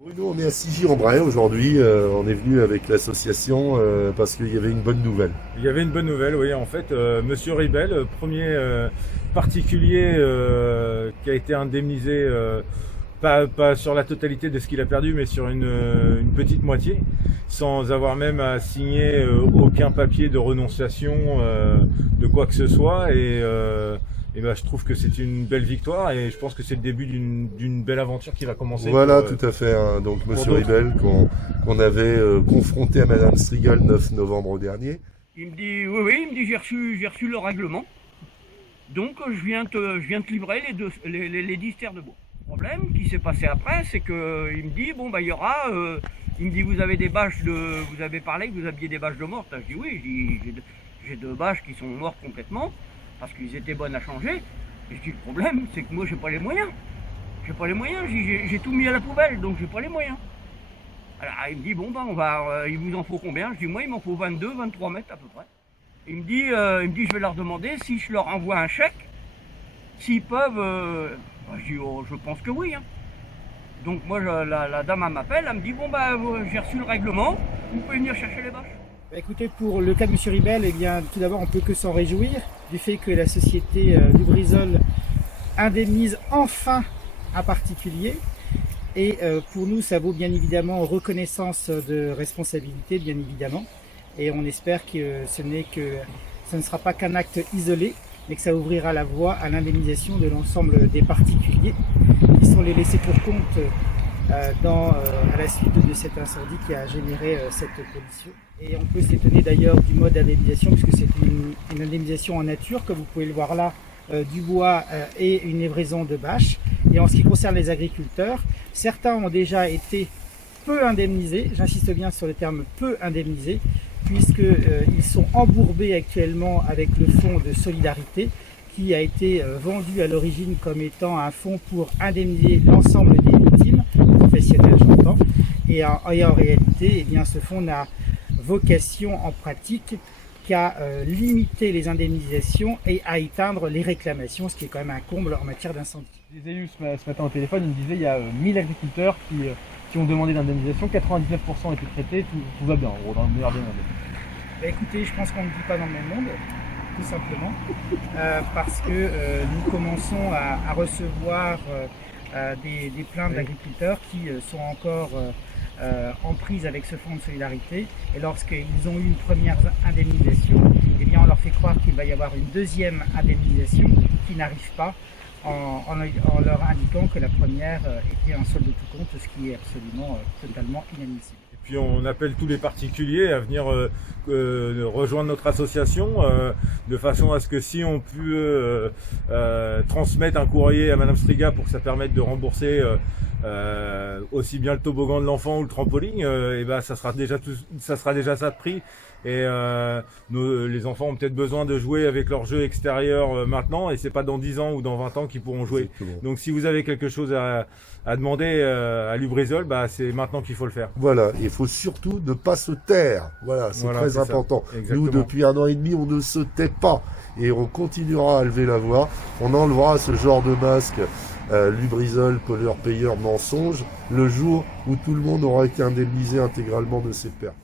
Bruno, on est à Sigy-en-Bray aujourd'hui. On est venu avec l'association parce qu'il y avait une bonne nouvelle. Il y avait une bonne nouvelle, oui. En fait, Monsieur Ribel, premier particulier qui a été indemnisé, pas sur la totalité de ce qu'il a perdu, mais sur une petite moitié, sans avoir même à signer aucun papier de renonciation de quoi que ce soit. Et ben, je trouve que c'est une belle victoire et je pense que c'est le début d'une belle aventure qui va commencer. Voilà, tout à fait. Hein. Donc Monsieur Ribel qu'on avait confronté à Madame Strigal le 9 novembre dernier. Il me dit oui, il me dit j'ai reçu le règlement. Donc je viens te livrer les 10 terres de bois. Le problème qui s'est passé après, c'est que il me dit bon bah il y aura il me dit vous avez des bâches vous avez parlé que vous aviez des bâches de mortes. Je dis oui, j'ai 2 bâches qui sont mortes complètement parce qu'ils étaient bonnes à changer. Et je dis le problème c'est que moi j'ai pas les moyens. J'ai pas les moyens, j'ai tout mis à la poubelle, donc j'ai pas les moyens. Alors il me dit bon bah il vous en faut combien? Je dis moi il m'en faut 22, 23 mètres à peu près. Il me dit je vais leur demander si je leur envoie un chèque, s'ils peuvent. Je dis oh, je pense que oui. Hein. Donc moi la dame elle m'appelle, elle me dit bon bah j'ai reçu le règlement, vous pouvez venir chercher les bâches. Bah écoutez, pour le cas de M. Ribel, eh bien, tout d'abord, on ne peut que s'en réjouir du fait que la société Lubrizol indemnise enfin un particulier. Et pour nous, ça vaut bien évidemment reconnaissance de responsabilité, bien évidemment. Et on espère que ce ne sera pas qu'un acte isolé, mais que ça ouvrira la voie à l'indemnisation de l'ensemble des particuliers qui sont les laissés pour compte à la suite de cet incendie qui a généré cette pollution. Et on peut s'étonner d'ailleurs du mode d'indemnisation puisque c'est une indemnisation en nature, comme vous pouvez le voir là, du bois et une livraison de bâches. Et en ce qui concerne les agriculteurs, certains ont déjà été peu indemnisés, j'insiste bien sur le terme peu indemnisés, puisqu'ils sont embourbés actuellement avec le fonds de solidarité qui a été vendu à l'origine comme étant un fonds pour indemniser l'ensemble des victimes, professionnelles j'entends, et en réalité, eh bien, ce fonds n'a vocation en pratique qu'à limiter les indemnisations et à éteindre les réclamations, ce qui est quand même un comble en matière d'incendie. Les élus ce matin au téléphone, ils me disaient il y a 1000 agriculteurs qui ont demandé l'indemnisation, 99% ont été traités, tout va bien en gros, dans le meilleur des mondes. Bah écoutez, je pense qu'on ne vit pas dans le même monde, tout simplement, parce que nous commençons à recevoir des plaintes d'agriculteurs qui sont encore en prise avec ce fonds de solidarité, et lorsqu'ils ont eu une première indemnisation, eh bien on leur fait croire qu'il va y avoir une deuxième indemnisation qui n'arrive pas en leur indiquant que la première était un solde de tout compte, ce qui est absolument totalement inadmissible. Puis on appelle tous les particuliers à venir rejoindre notre association de façon à ce que si on peut transmettre un courrier à Madame Striga pour que ça permette de rembourser aussi bien le toboggan de l'enfant ou le trampoline, et ben ça sera déjà ça de prix. Et les enfants ont peut-être besoin de jouer avec leurs jeux extérieurs maintenant, et c'est pas dans 10 ans ou dans 20 ans qu'ils pourront jouer. Exactement. Donc si vous avez quelque chose à demander à Lubrizol, bah c'est maintenant qu'il faut le faire. Voilà, il faut surtout ne pas se taire. Voilà, c'est très important. Nous, depuis 1 an et demi, on ne se tait pas et on continuera à lever la voix. On enlevera ce genre de masque Lubrizol, pollueur-payeur, mensonge, le jour où tout le monde aura été indemnisé intégralement de ses pertes.